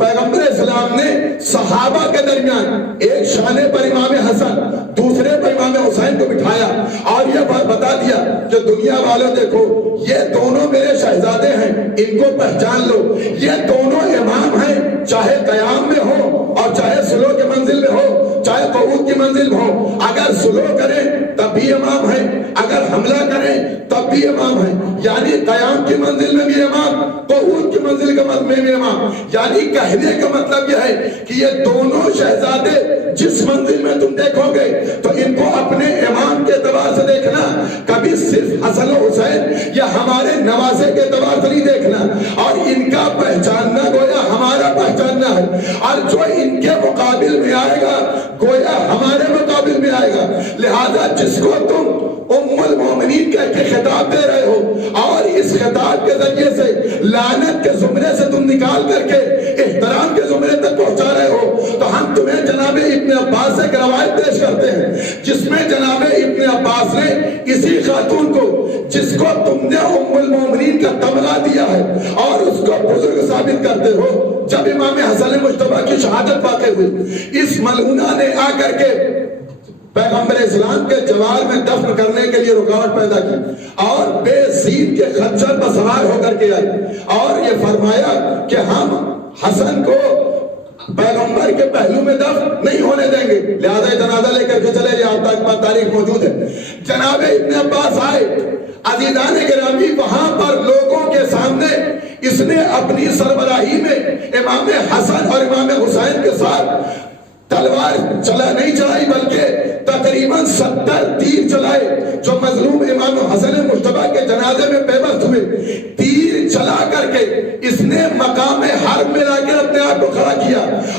پیغمبر اسلام نے صحابہ کے درمیان ایک شانے پر امام حسن دوسرے پر امام حسین کو بٹھایا اور یہ بتا دیا کہ دنیا والوں دیکھو یہ دونوں میرے شہزادے ہیں، ان کو پہچان لو، یہ دونوں امام ہیں، چاہے قیام میں ہو اور چاہے سلو کی منزل میں ہو، چاہے قعود کی منزل میں ہو، اگر سلو کریں تب بھی امام ہیں، اگر حملہ کریں تب بھی امام ہیں، یعنی قیام کی منزل میں بھی امام، قعود کی منزل میں بھی امام، یعنی کہنے کا مطلب یہ ہے کہ یہ دونوں شہزادے جس منزل میں تم دیکھو گے تو ان کو اپنے امام کے اعتبار سے دیکھنا، کبھی صرف حسن و حسین یا ہمارے نواسے کے اعتبار سے نہیں دیکھنا، اور ان کا پہچاننا گویا ہمارا پہچاننا ہے، اور جو ان کے مقابل میں آئے گا گویا ہمارے مقابل میں آئے گا، لہذا جس کو تم ام المومنین کہہ کے خطاب دے رہے ہو اور اس خطاب کے ذریعے سے لعنت کے زمرے سے تم نکال کر کے احترام کے زمرے تک پہنچا رہے ہو، تو ہم تمہیں جناب ابن عباس سے ایک روایت پیش کرتے ہیں جس میں جناب ابن عباس نے اسی خاتون کو جس کو تم نے ام المومنین کا تمغہ دیا ہے اور اس کو بزرگ ثابت کرتے ہو، جب امام حسن مجتبی کی شہادت واقع ہوئی، اس ملعونہ نے آ کر کے پیغمبر اسلام کے جوار میں دفن کرنے کے لیے رکاوٹ پیدا کی اور بے زین کے خچر پر سوار ہو کر کے آئی اور یہ فرمایا کہ ہم حسن کو پیغمبر کے پہلو میں دفن نہیں ہونے دیں گے، لہذا جنازہ لے کر کے چلے جائیں، آپ تک تاریخ موجود ہے۔ جناب ابن عباس آئے، عزیزان گرامی، وہاں پر لوگوں کے سامنے اس نے اپنی سربراہی میں امام حسن اور امام حسین کے ساتھ تلوار نہیں چلائی بلکہ تقریباً 70 تیر چلائے جو مظلوم امام حسن مجتبی کے جنازے میں پیوست ہوئے، تیر چلا کر کے اس نے مقام حرب میں لا کر اپنے آپ کو کھڑا کیا،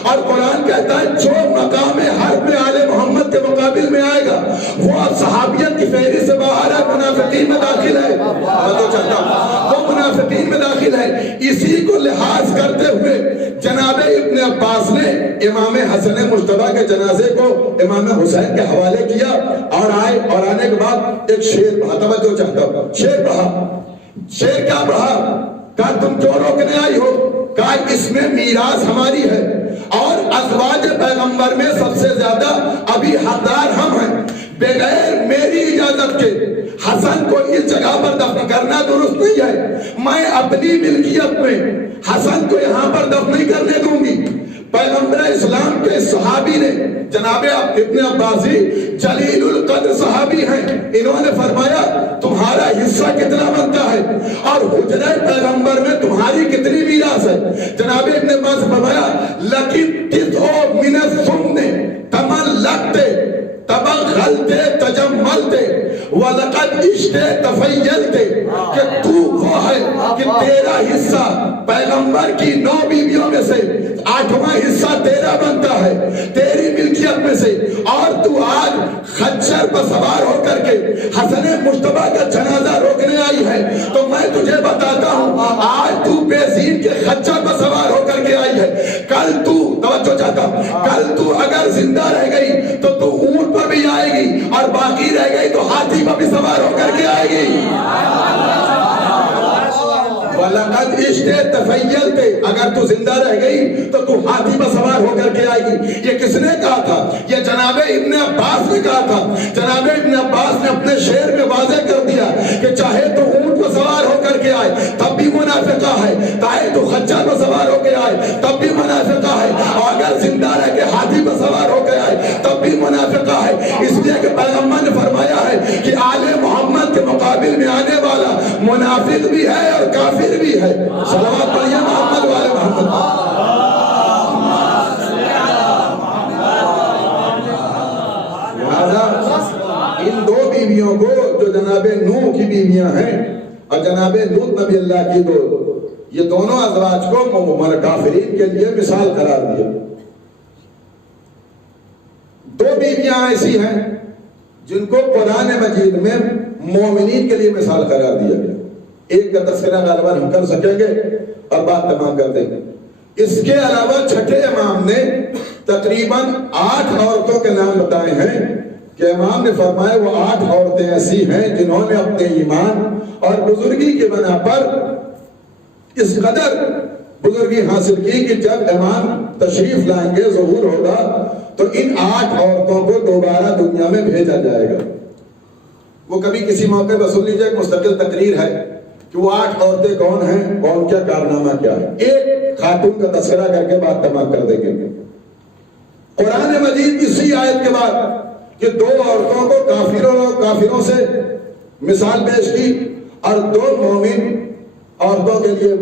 اور قرآن کہتا ہے جو مقام حرب میں آل محمد کے مقابل میں آئے گا وہ اب صحابیت کی فہرست سے باہر ہے، منافقین میں داخل ہے، میں تو چاہتا ہوں وہ منافقین میں داخل ہے۔ اسی کو لحاظ کرتے ہوئے جناب ابن عباس نے امام حسن مجتبی کے جنازے کو امام حسین کے حوالے کیا اور آئے، اور آنے کے بعد ایک شعر پڑھا، توجہ چاہتا ہوں، شعر پڑھا، شعر کیا پڑھا؟ کہا تم کیوں روکنے آئی ہو؟ کہا اس میں میراث ہماری ہے اور ازواج پیغمبر میں سب سے زیادہ ابھی حقدار ہم ہیں، بغیر میری اجازت کے حسن کو اس جگہ پر دفن کرنا درست نہیں ہے، میں اپنی ملکیت میں حسن کو یہاں پر دفن نہیں کرنے دوں گی۔ پیغمبر اسلام کے صحابی نے جناب ابن عباسی جلیل القدر صحابی ہیں، انہوں نے فرمایا تمہارا حصہ کتنا بنتا ہے اور حجرہ پیغمبر میں تمہاری کتنی میراث ہے؟ جناب ابن عباس نے فرمایا لکن تسعو من السمن تملکتے تبغلتے تجملتے وَلَقَدْ اِشْتَ تَفَيَّلْتِ کہ تو وہ ہے کہ تیرا حصہ پیغمبر کی 9 بیویوں میں سے 8واں حصہ تیرا بنتا ہے تیری ملکیت میں سے، اور تو آج خچر پر سوار ہو کر کے حسن مجتبی کا جنازہ روکنے آئی ہے، تو میں تجھے بتاتا ہوں آج تو بے زین کے خچر پر سوار ہو کر کے آئی ہے، کل تو توجہ چاہتا کل تو اگر زندہ رہ گئی تو تو اونٹ پر بھی آئے گی اور باقی رہ گئی تو ہاتھی پر بھی سوار ہو کر کے آئے گی۔ وَلَقَدْ اِشْتَ تَفَيَّلْتِ اگر تو زندہ رہ گئی تو تو ہاتھی پر سوار ہو کر کے آئے گی۔ یہ کس نے کہا تھا؟ یہ جناب ابن عباس نے کہا تھا۔ جناب ابن عباس نے اپنے شعر میں واضح کر دیا کہ چاہے تو اونٹ پر سوار ہو کر کے آئے تب بھی منافقہ ہے، چاہے تو خچر پر سوار ہو کے آئے تب بھی منافقہ ہے، اور اگر زندہ رہ کے ہاتھی پر سوار ہو کے آئے تب بھی منافقہ ہے، اس لیے کہ پیغمبر نے فرمایا ہے کہ آل محمد کے مقابل میں آنے والا منافق بھی ہے اور کافر بھی ہے۔ صلوات پڑھیے محمد والے محمد۔ لہذا ان 2 بیویوں کو جو جناب نوح کی بیویاں ہیں اور جناب لوط نبی اللہ کی یہ دونوں ازواج کو کافرین کے لیے مثال قرار دیا۔ 2 بیویاں ایسی ہیں جن کو قرآن مجید میں مومنین کے لیے مثال قرار دیا گیا۔ ایک کا تذکرہ غالباً ہم کر سکیں گے اور بات تمام کر دیں گے۔ اس کے علاوہ چھٹے امام نے تقریباً 8 عورتوں کے نام بتائے ہیں کہ امام نے فرمایا وہ 8 عورتیں ایسی ہیں جنہوں نے اپنے ایمان اور بزرگی کے بنا پر اس قدر بزرگی حاصل کی کہ جب امام تشریف لائیں گے، ظہور ہوگا، تو ان 8 عورتوں کو دوبارہ دنیا میں بھیجا جائے گا۔ وہ کبھی کسی موقع پر سن لیجیے، مستقل تقریر ہے کہ وہ 8 عورتیں کون ہیں اور ان کا کارنامہ کیا ہے۔ ایک خاتون کا تذکرہ کر کے بات تمام کر دیں گے۔ قرآن مجید اسی آیت کے بعد کہ 2 عورتوں کو کافروں سے مثال پیش کی اور 2 مومن عورتوں کے لیے،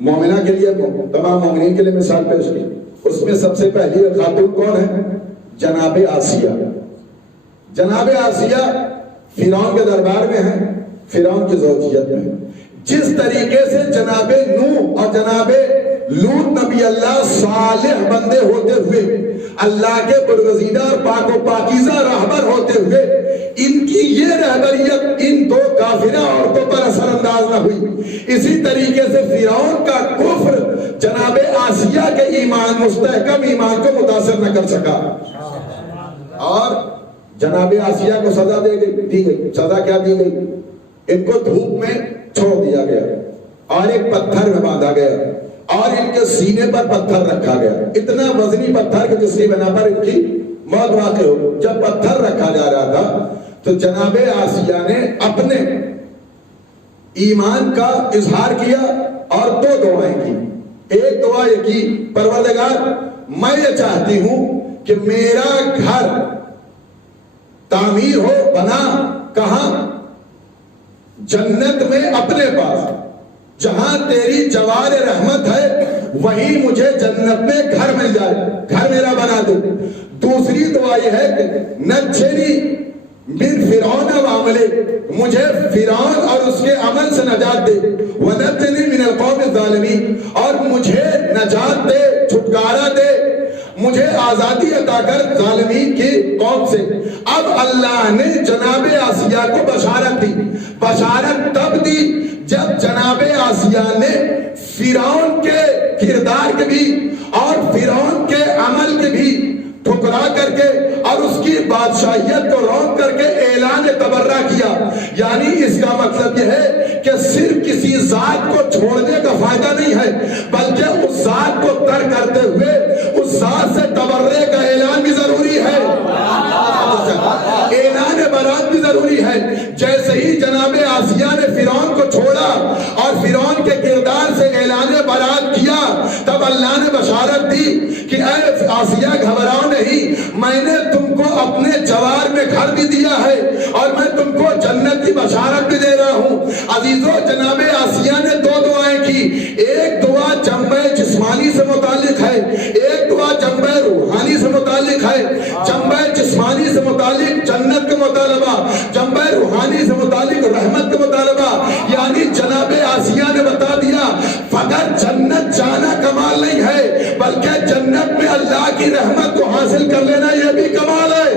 مومنہ کے لیے، تمام مومنین کے لیے مثال پیش کی۔ اس میں سب سے پہلی خاتون کون ہے؟ جناب آسیہ۔ جناب آسیہ فرعون کے دربار میں ہیں، فرعون کی زوجیت میں۔ جس طریقے سے جناب نوح اور جناب لوط نبی اللہ صالح بندے ہوتے ہوئے، اللہ کے برگزیدہ اور پاک و پاکیزہ راہبر ہوتے ہوئے، ان کی یہ رہبریت ان 2 کافرہ عورتوں پر اثر انداز نہ ہوئی، اسی طریقے سے فرعون کا کفر جناب آسیہ کے ایمان، مستحکم ایمان کو متاثر نہ کر سکا، اور جناب آسیہ کو سزا دی گئی۔ سزا کیا دی گئی؟ ان کو دھوپ میں چھوڑ دیا گیا اور ایک پتھر میں باندھا گیا اور ان کے سینے پر پتھر رکھا گیا، اتنا وزنی پتھر کہ جس کی بنا پر ان کی موت واقع ہو۔ جب پتھر رکھا جا رہا تھا تو جناب آسیہ نے اپنے ایمان کا اظہار کیا اور 2 دعائیں کی۔ ایک دعا یہ کی، پروردگار میں یہ چاہتی ہوں کہ میرا گھر تعمیر ہو، بنا کہاں؟ جنت میں اپنے پاس، جہاں تیری جوار رحمت ہے وہیں مجھے جنت میں گھر مل جائے، گھر میرا بنا دے۔ دوسری دعا یہ ہے کہ نجنی من فرعون وعملہ، مجھے فرعون اور اس کے عمل سے نجات دے، ونجنی من القوم الظالمین، اور مجھے نجات دے، چھٹکارا دے، مجھے آزادی عطا کر ظالمین کی قوم سے۔ اب اللہ نے جناب آسیہ کو بشارت دی۔ بشارت تب دی جب جناب آسیہ نے فرعون کے کردار کے بھی اور فرعون کے عمل کے بھی ٹھکرا کر کے اور اس کی بادشاہیت کو روک کر کے اعلان تبرہ کیا۔ یعنی اس کا مطلب یہ ہے کہ صرف کسی ذات کو چھوڑنے کا فائدہ نہیں ہے، بلکہ اس ذات کو ترک کرتے ہوئے اس ذات سے تبرے کا اعلان بھی ضروری ہے، اعلان برات بھی ضروری ہے۔ جیسے ہی جناب آسیہ نے فرعون کو چھوڑا اور فرعون کے کردار سے اعلان برات کیا، تب اللہ نے بشارت دی کہ اے آسیہ گھبراؤ نہیں، میں نے تم کو اپنے جوار میں گھر بھی دیا ہے اور میں تم کو جنت کی بشارت بھی دے رہا ہوں۔ عزیزو، جناب آسیہ نے 2 دعائیں کی۔ ایک دعا جنبہ جسمانی سے متعلق ہے، ایک دعا جنبہ روحانی سے متعلق ہے۔ جنبہ جسمانی سے متعلق جنت کا مطالبہ، جنبہ روحانی سے متعلق رحمت کا مطالبہ۔ یعنی جناب آسیہ نے بتا دیا فقط جنت جانا کمال نہیں ہے، بلکہ جنت میں اللہ کی رحمت کو حاصل کر لینا یہ بھی کمال ہے۔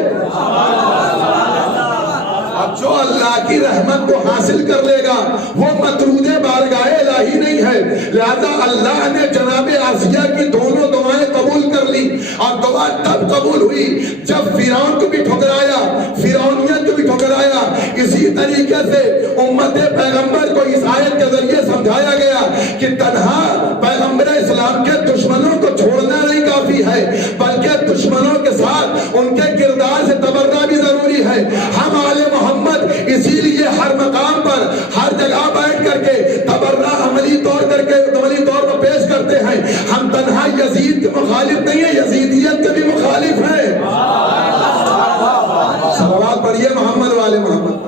اب جو اللہ کی رحمت کو حاصل کر لے گا وہ مطرود بارگاہ الہی نہیں ہے۔ لہذا اللہ نے جناب آسیہ کی دونوں دعائیں قبول کر لی، اور دعا تب قبول ہوئی جب فرعون کو بھی ٹھکرایا، فرعونیت کو بھی ٹھکرایا۔ اسی طریقے سے امت پیغمبر کو اس آیت کے ذریعے سمجھایا گیا کہ تنہا پیغمبر اسلام کے دشمنوں کو چھوڑنا نہیں کافی ہے، بلکہ دشمنوں کے ساتھ ان کے کردار سے تبرہ بھی ضروری ہے۔ ہم آل محمد اسی لیے ہر مقام پر، ہر جگہ بیٹھ کر کے تبرہ عملی طور پر پیش کرتے ہیں۔ ہم تنہا یزید کے مخالف نہیں ہیں، یزیدیت کے بھی مخالف ہیں۔ صلوات پڑھیے محمد والے محمد۔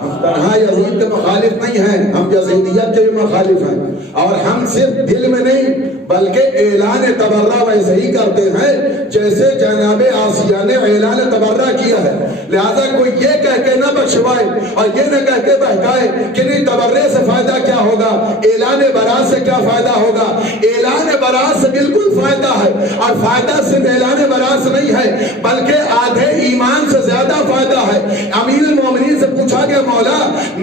ہم تنہا یزید کے مخالف نہیں ہیں، ہم یزیدیت کے بھی مخالف ہیں، اور ہم صرف دل میں نہیں بلکہ اعلان تبرہ ویسے ہی کرتے ہیں جیسے جناب آسیہ نے اعلان تبرہ کیا ہے۔ لہذا کوئی یہ کہہ کے نہ بخشوائے اور یہ نہ کہہ کے بہکائے کہ نہیں تبرے سے فائدہ کیا ہوگا، اعلان برات سے کیا فائدہ ہوگا۔ اعلان برات سے بالکل فائدہ ہے، اور فائدہ صرف اعلان برات سے نہیں ہے بلکہ آدھے ایمان سے زیادہ فائدہ ہے۔ امیر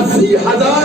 80,000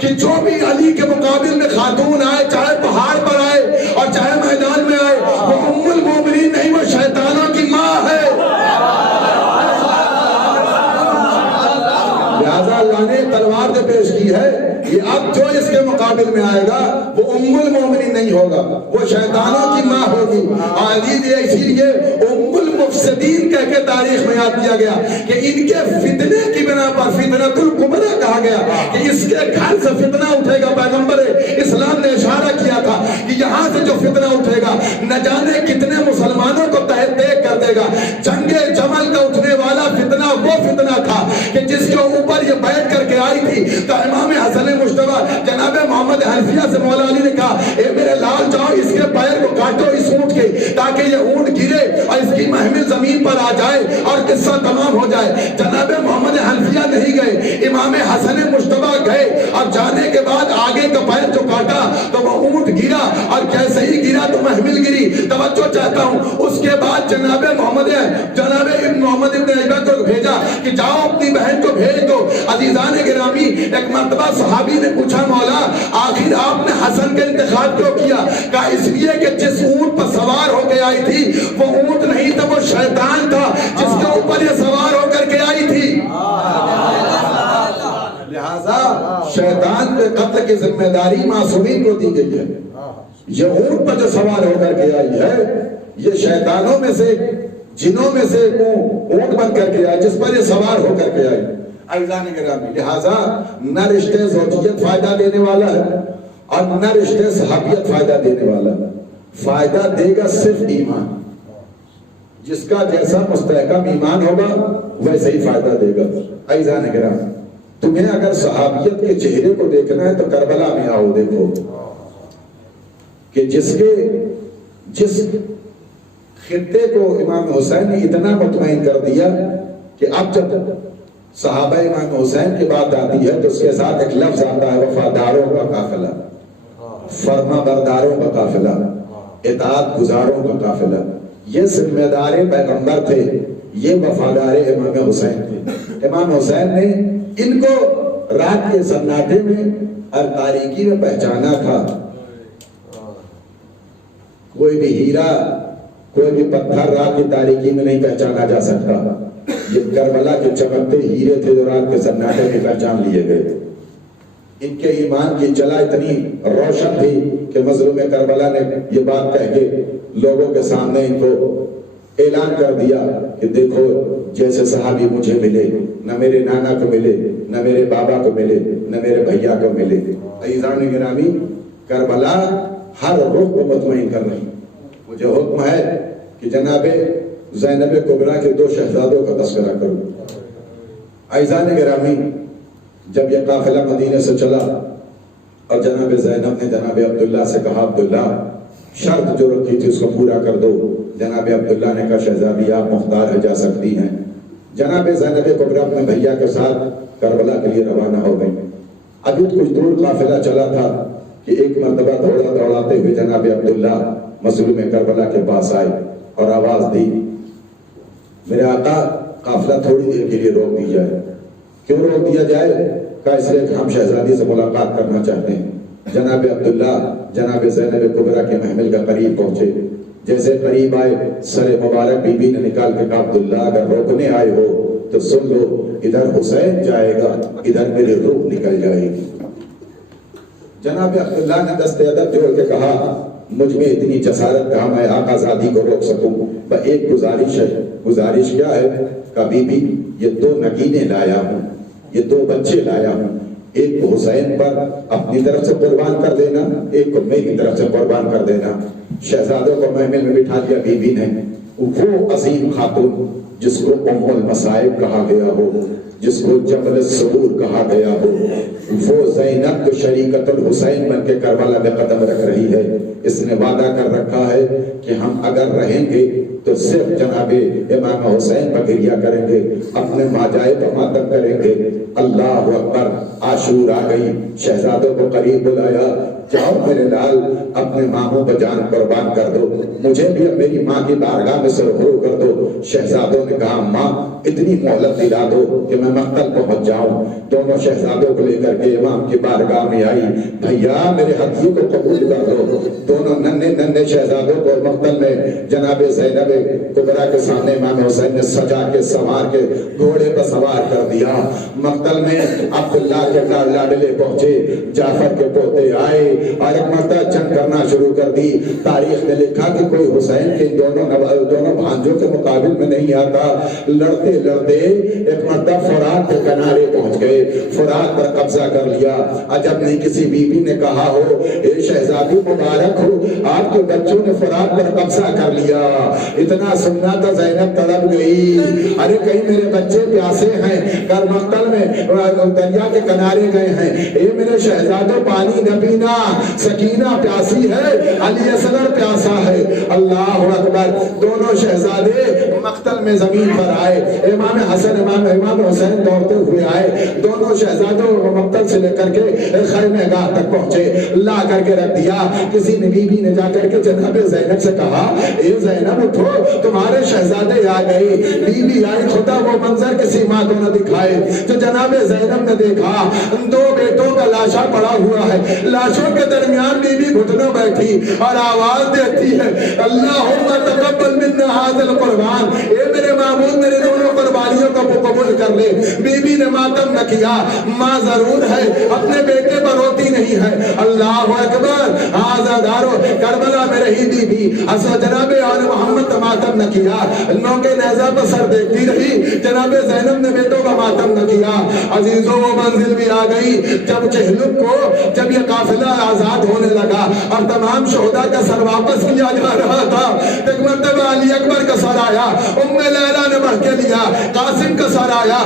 کہ جو بھی علی کے مقابل میں خاتون آئے، چاہے پہاڑ پر آئے اور چاہے میدان میں آئے، وہ ام المومنین نہیں، وہ شیطانوں کی ماں ہے۔ لہذا اللہ نے تلوار جو پیش کی ہے، یہ اب جو اس کے مقابل میں آئے گا وہ ام المومنین نہیں ہوگا، وہ شیطانوں کی ماں ہوگی۔ اسی لیے ام المفسدین کہہ کے تاریخ میں یاد کیا گیا کہ ان کے فتنے کی بنا پر فتنۃ الکبریٰ کہا گیا کہ اس کے گھر سے فتنہ اٹھے گا۔ پیغمبر اسلام نے اشارہ کیا تھا کہ یہاں سے جو فتنہ اٹھے گا نہ جانے کتنے مسلمانوں کو تہہ تیگ کر دے گا۔ جنگ جمل کا اٹھنے والا فتنہ وہ فتنہ تھا کہ جس کے اوپر یہ بیٹھ کر کے آئی تھی تو امام حسن مجتبیٰ جناب محمد حنفیہ سے مولا علی نے کہا، اے میرے لال جاؤ اس کے پیر کو کاٹو اس اونٹ کے، تاکہ یہ اونٹ گرے اور اس کی محمل زمین پر آ جائے اور قصہ تمام ہو جائے۔ جناب محمد حنفیہ نہیں گئے، امام حسن مجتبیٰ گئے اور جانے کے بعد آگے کا پیر جو کاٹا تو وہ اونٹ گرا، اور جیسے ہی گرا تو محمل گری۔ توجہ چاہتا ہوں، اس کے بعد جناب ابن محمد ابن عیبہ کو بھیجا کہ جاؤ اپنی بہن کو بھیج دو۔ عزیزان گرامی، ایک مرتبہ صحابی نے پوچھا، مولا آخر آپ نے حسن کا انتخاب کیوں کیا؟ کہا اس لیے کہ جس اونٹ پر سوار ہو کے آئی تھی وہ اونٹ نہیں تھا، وہ شیطان تھا جس کے اوپر یہ سوار ہو کر کے آئی تھی۔ لہذا شیطان پہ قتل کی ذمہ داری معصومین کو دی گئی ہے۔ یہ اونٹ پر جو سوار ہو کر کے آئی ہے یہ شیطانوں میں سے، جنوں میں سے اونٹ بن کر کے آئی جس پر یہ سوار ہو کر کے آئی۔ عزیزان گرامی، لہذا نہ رشتے زوجیت فائدہ دینے والا ہے اور نہ رشتے صحابیت فائدہ دینے والا ہے۔ فائدہ دے گا صرف ایمان، جس کا جیسا مستحکم ایمان ہوگا ویسے ہی فائدہ دے گا۔ عزیزان گرامی، تمہیں اگر صحابیت کے چہرے کو دیکھنا ہے تو کربلا میں آؤ، دیکھو کہ جس خطے کو امام حسین نے اتنا مطمئن کر دیا کہ اب جب صحابہ امام حسین کی بات آتی ہے تو اس کے ساتھ ایک لفظ آتا ہے، وفاداروں کا قافلہ، فرما برداروں کا قافلہ، اطاعت گزاروں کا قافلہ۔ یہ ذمہ دار پیغمبر تھے، یہ وفادار امام حسین تھے۔ امام حسین نے ان کو رات کے سناٹے میں اور تاریکی میں پہچانا تھا۔ کوئی بھی ہیرا، کوئی بھی پتھر رات کی تاریکی میں نہیں پہچانا جا سکتا۔ یہ کربلا کے چمکتے ہیرے تھے جو رات کے سناٹے میں پہچان لیے گئے۔ ان کے ایمان کی جلا اتنی روشن تھی کہ مظلوم کربلا نے یہ بات کہہ کے لوگوں کے سامنے ان کو اعلان کر دیا کہ دیکھو، جیسے صحابی مجھے ملے، نہ میرے نانا کو ملے، نہ میرے بابا کو ملے، نہ میرے بھیا کو ملے۔ عزیزان گرامی، کربلا ہر روح کو مطمئن کر رہی۔ مجھے حکم ہے کہ جناب زینب کبریٰ کے 2 شہزادوں کا تذکرہ کروں۔ عزیزان گرامی، جب یہ قافلہ مدینے سے چلا اور جناب زینب نے جناب عبداللہ سے کہا، عبداللہ شرط جو رکھی تھی اس کو پورا کر دو۔ جناب عبداللہ نے کہا، شہزادی آپ مختار ہے، جا سکتی ہیں۔ جناب زینب کبریٰ اپنے بھیا کے ساتھ کربلا کے لیے روانہ ہو گئی۔ ابھی کچھ دور قافلہ چلا تھا کہ ایک مرتبہ دوڑاتے ہوئے جناب عبداللہ مظلوم کربلا کے پاس آئے اور آواز دی، میرے آقا قافلہ تھوڑی دیر کے لیے روک دی جائے۔ کیوں روک دیا جائے؟ کہا اس لیے کہ ہم شہزادی سے ملاقات کرنا چاہتے ہیں۔ جناب عبداللہ جناب زینب کبریٰ کے محمل کا قریب پہنچے۔ جیسے قریب آئے، سر مبارک بی بی نے نکال کے کہا، عبداللہ اگر روکنے آئے ہو تو سن لو، ادھر حسین جائے گا، ادھر میری روح نکل جائے گی۔ جناب عبداللہ نے دست ادب جوڑ کے کہا، مجھ میں اتنی جسارت کہاں میں آقا زادی کو روک سکوں، پر ایک گزارش ہے۔ گزارش کیا ہے؟ کہا بی بی یہ 2 نگینے لایا ہوں، یہ 2 بچے لایا ہوں، ایک کو حسین پر اپنی طرف سے قربان کر دینا، ایک کو میری طرف سے قربان کر دینا۔ شہزادوں کو محمل میں بٹھا دیا بی بی نے۔ وہ عظیم خاتون جس کو ام المصائب کہا گیا ہو، جس کو جبل الصبور کہا گیا ہو، وہ زینب تو شریکت الحسین بن کے کربلا میں قدم رکھ رہی ہے۔ اس نے وعدہ کر رکھا ہے کہ ہم اگر رہیں گے تو صرف جناب امام حسین پر گریہ کریں گے، اپنے ماجائے پر ماتم کریں گے۔ اللہ اکبر! عاشور آ گئی، شہزادوں کو قریب بلایا، جاؤ میرے لال اپنے ماموں پر جان قربان کر دو، مجھے بھی میری ماں کی بارگاہ میں سرخرو کر دو۔ شہزادوں نے کہا، ماں اتنی مہلت دلا دو کہ میں مقتل پہنچ جاؤں۔ دونوں شہزادوں کو لے کر کے امام کی بارگاہ میں آئی، بھیا میرے ہدیے کو قبول کر لو۔ دونوں ننھے شہزادوں کو مقتل میں جناب زینب کبریٰ کے سامنے امام حسین نے سجا کے سوار کے گھوڑے پر سوار کر دیا۔ مقتل میں عبداللہ کے لاڈلے پہنچے، جعفر کے پوتے آئے اور ایک مرتبہ جنگ کرنا شروع کر دی۔ تاریخ نے لکھا کہ کوئی حسین کے دونوں بھانجوں کے مقابل میں نہیں آتا۔ لڑتے لڑتے ایک مرتبہ فرات کے کنارے پہنچ گئے، فرات پر قبضہ کر لیا۔ عجب نہیں کسی بی بی نے کہا ہو اے شہزادی مبارک ہو، آپ کے بچوں نے فرات پر قبضہ کر لیا۔ اتنا سننا تو زینب تڑپ گئی، ارے کہیں میرے بچے پیاسے ہیں، کر مقتل میں دریا کے کنارے گئے ہیں، اے میرے شہزادوں پانی نہ پینا، سکینہ پیاسی ہے، علی اصغر پیاسا ہے۔ اللہ اکبر۔ دونوں شہزادے مقتل میں زمین پر آئے، امام حسن امام حسین دوڑتے ہوئے آئے، دونوں شہزادوں کو مقتل سے لے کر کے خیمہ گاہ تک پہنچے، لا کر کے رکھ دیا۔ کسی نے بی بی نے جا کر کے جناب زینب سے کہا اے زینب اٹھو تمہارے شہزادے آ گئے۔ بی بی آئی، خدا وہ منظر کسی ماں کو نہ دکھائے جو جناب زینب نے دیکھا، دو بیٹوں کا لاشا پڑا ہوا ہے، لاشوں کے درمیان بی بی گھٹنوں بیٹھی اور آواز دیتی ہے اللہم تقبل منا ھذا القربان، اے میرے معبود میرے دونوں قربانیوں کو قبول کر لے۔ بی بی نے ماتم نہ کیا، ماں ضرور ہے اپنے بیٹے پر روتی نہیں ہے۔ اللہ اکبر۔ ھذا دارو کربلا میں رہی بی بی جناب آل محمد ماتم نہ کیا، نوکے نیزہ پر سر دیکھتی رہی، جناب زینب نے بیٹوں کا ماتم نہ کیا۔ عزیزوں وہ منزل بھی آ گئی جب چہلم کو جب یہ قافلہ آزاد ہونے لگا اور تمام شہداء کا سر واپس کیا جا رہا تھا، ایک مرتبہ علی اکبر کا سر آیا، لیلہ نے بڑھ کے لیا، قاسم کا سر آیا،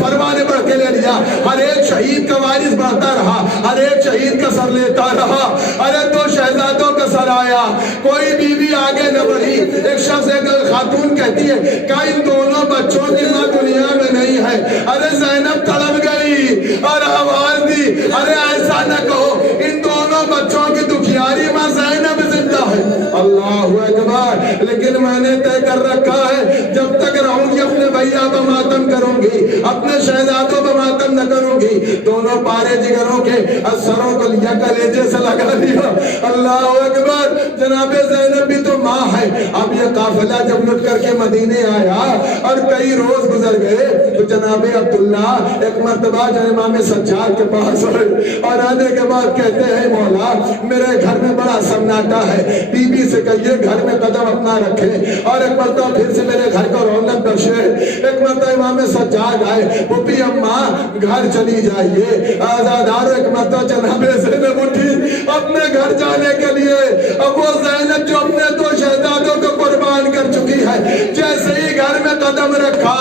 فروا نے بڑھ کے لے لیا، ہر ایک شہید کا وارث بڑھتا رہا، ہر ایک شہید کا سر لیتا رہا۔ ارے دو شہزادوں کا سر آیا، کوئی بی بی آگے نہ بڑھی۔ ایک شخص ایک خاتون کہتی ہے کہ ان دونوں بچوں کی ماں دنیا میں نہیں ہے۔ ارے زینب تڑپ گئی اور آواز دی ارے ایسا نہ کہو، ان دونوں بچوں کی دکھیاری ماں زینب زندہ ہے۔ اللہ اکبر۔ لیکن میں نے طے کر رکھا ہے جب تک رہوں گی اپنے بھیا پر ماتم کروں گی، اپنے شہزادوں پر ماتم نہ کروں گی۔ دونوں پارے جگروں کے سروں کو لیا کلیجے سے لگا دیا۔ اللہ اکبر۔ جناب زینب بھی تو ماں ہے۔ اب یہ قافلہ جب لٹ کر کے مدینے آیا اور کئی روز گزر گئے تو جناب عبداللہ ایک مرتبہ جو امام سجاد کے پاس آئے اور آنے کے بعد کہتے ہیں مولا میرے گھر میں بڑا سناٹا ہے، بی بی سے کہیے گھر میں قدم اپنا رکھے اور ایک مرتبہ پھر سے میرے گھر کو رونق بخشے۔ ایک مرتبہ امام سجاد آئے، پھوپھی اماں گھر چلی جائیے۔ آزادار ایک مرتبہ جناب زینب اٹھی اپنے گھر جانے کے لیے۔ اب وہ زینب جو اپنے دو شہزادوں کو قربان کر چکی ہے، جیسے ہی گھر میں قدم رکھا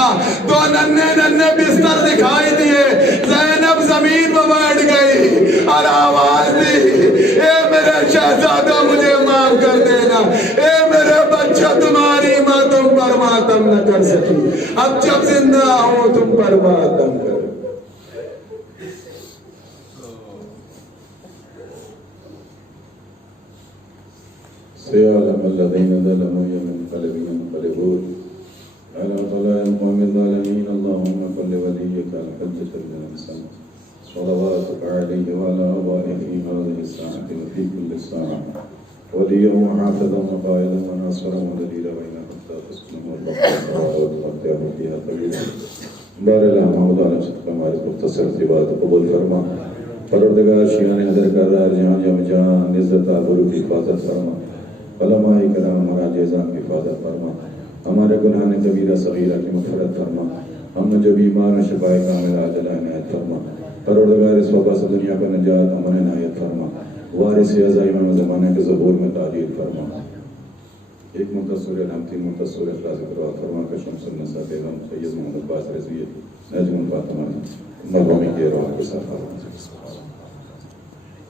دو ننھے بستر دکھائی دیے، زینب زمین پر بیٹھ گئی اور آواز دی اے میرے شہزادوں مجھے معاف کر دینا، اے میرے بچہ تمہاری ماں تم پر ماتم نہ کر سکی، اب جب زندہ ہوں تم پر ماتم کر۔ سيعلم الذين ظلموا ينقلب ينقلبون على طلائعهم من الظالمين اللهم كن لوليك الحجة بن الحسن صلواتك عليه وعلى آبائه في هذه الساعة وفي كل ساعة وليا وحافظا وقائدا وناصرا ودليلا بينهم حتى تسكنه الله وتمتعه فيها طويلا بار اللہ محمد علیہ صدق ہمارے مختصر سی بات قبول فرما۔ پروردگار شیعان حضر کردار جہاں جہاں جہاں عزت آبرو کی حفاظت فرما، علماء کرام ہمارا جیزان کی حفاظت فرما، ہمارے گناہ کبیرہ صغیرہ کی مغفرت فرما، ہم جو بیمار ہیں شفائے کامل عاجل عنایت فرما، پروردگار اس وبا سے دنیا کو نجات امن عنایت فرما، وارث اعظم امام زمانے کے ظہور میں تعجیل فرما۔ ایک متصور علامتی متصور اخلاص کروا فرما کہ شمس النساء بیگم سید محمد باز رضوی نجم فاطمہ مرحومی کے روح کے ساتھ